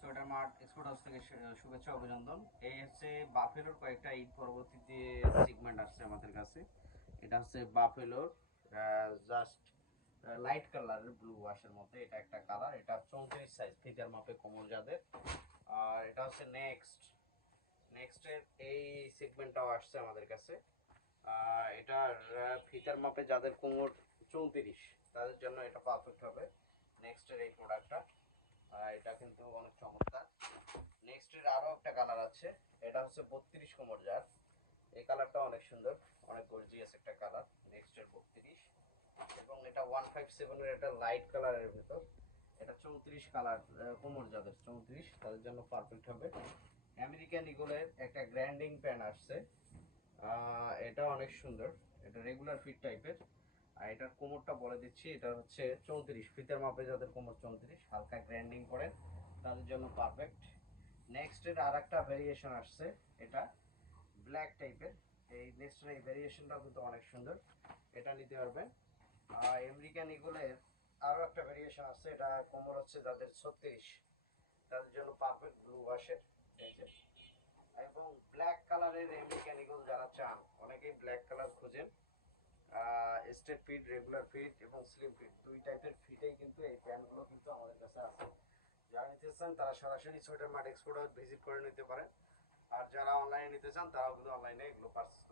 Sweater mart export house থেকে শুভেচ্ছা অভিনন্দন। এই হচ্ছে বাফেলোর কয়েকটা ঈদ পরবর্তীতে সিগমেন্ট আসছে আমাদের কাছে। এটা হচ্ছে বাফেলোর জাস্ট লাইট কালারের ব্লু ওয়াশের মধ্যে এটা একটা কালার। এটা 34 সাইজ ফিচার মাপে কোমল যাদের। আর এটা হচ্ছে নেক্সটের এই সেগমেন্টটাও আসছে আমাদের কাছে। এটার ফিচার মাপে যাদের কোমর 34 তাদের জন্য এটা পারফেক্ট হবে। নেক্সটের এই প্রোডাক্টটা এটা কিন্তু অনেক চমৎকার। নেক্সটের আরও একটা কালার আছে, এটা হচ্ছে 32 কোমর যার। এই কালারটা অনেক সুন্দর, অনেক গর্জিয়াস একটা কালার। নেক্সটের 32 এবং এটা 157 এর একটা লাইট কালারের ভেতর। এটা 34 কালার কোমর যাদের 34 তাদের জন্য পারফেক্ট হবে। আমেরিকান ইগলের একটা গ্র্যান্ডিং প্যান্ট আসছে, এটা অনেক সুন্দর। এটা রেগুলার ফিট টাইপের। আর এটার কোমরটা বলে দিচ্ছি, এটা হচ্ছে 34 ফিতের মাপে যাদের কোমর 34 হালকা গ্র্যান্ডিং করেন তাদের জন্য পারফেক্ট। নেক্সটের আর একটা ভেরিয়েশন আসছে, এটা ব্ল্যাক টাইপের। এই নেক্সটের এই ভেরিয়েশনটাও কিন্তু অনেক সুন্দর, এটা নিতে পারবেন। আর আমেরিকান ইগলের আরও একটা ভেরিয়েশন আছে, এটা কোমর হচ্ছে যাদের 36 তাদের জন্য পারফেক্ট ব্লু ওয়াশের। এই যে এবং ব্ল্যাক কালারের আমেরিকান ইগল যারা চান, অনেকেই ব্ল্যাক কালার খোঁজেন। স্ট্রেট ফিট, রেগুলার ফিট এবং স্লিম ফিট দুই টাইপের ফিটেই কিন্তু এই প্যান্টগুলো কিন্তু আমাদের কাছে আছে। যারা নিতে চান তারা সরাসরি সোয়েটার মার্ট এক্সপোর্ট ভিজিট করে নিতে পারেন। আর যারা অনলাইনে নিতে চান তারাও কিন্তু অনলাইনে এগুলো পারচেস